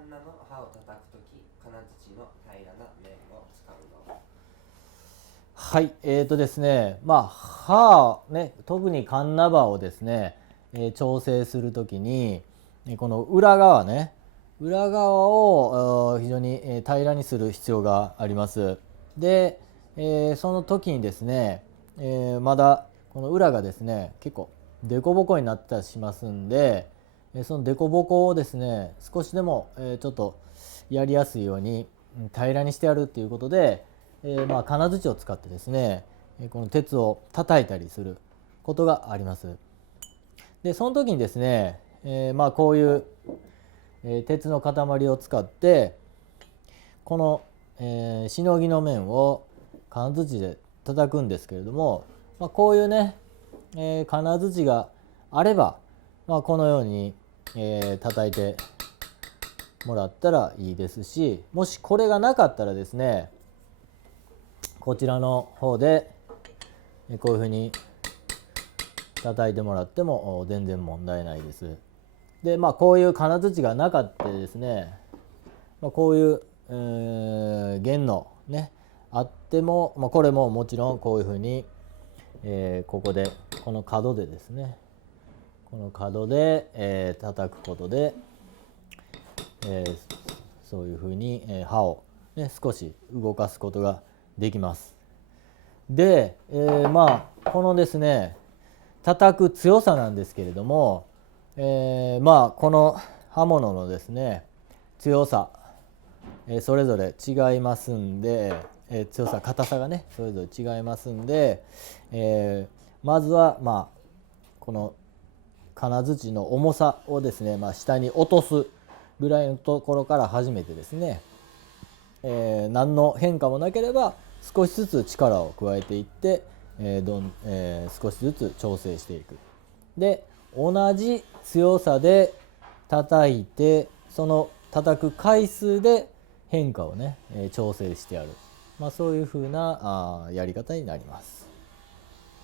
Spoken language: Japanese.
ンナの刃を叩くとき、金槌の平らな面を使うの。はい、ですね、刃ね、特にカンナ刃をですね、調整するときに、この裏側ね、裏側を非常に平らにする必要があります。で、その時にですね、まだこの裏がですね、結構凸凹になってたりしますんで、その凸凹をですね、少しでもちょっとやりやすいように平らにしてやるっていうことで、金槌を使ってですね、この鉄を叩いたりすることがあります。でその時にですね、こういう、鉄の塊を使ってこの、しのぎの面を金槌で叩くんですけれども、こういうね、金槌があれば、このように、叩いてもらったらいいですし、もしこれがなかったらですね、こちらの方でこういうふうに叩いてもらっても全然問題ないです。でこういう金槌がなかったですね、こういう、弦のねあっても、これももちろんこういうふうに、ここでこの角でですね、この角で、叩くことで、そういうふうに、刃を、ね、少し動かすことができます。で、このですね叩く強さなんですけれども、この刃物のですね強さ、それぞれ違いますんで、強さ硬さがねそれぞれ違いますんで、まずはこの金槌の重さをですね、下に落とすぐらいのところから始めてですね、何の変化もなければ少しずつ力を加えていって、少しずつ調整していく。で同じ強さで叩いて、その叩く回数で変化をね、調整してやる、そういうふうなやり方になります。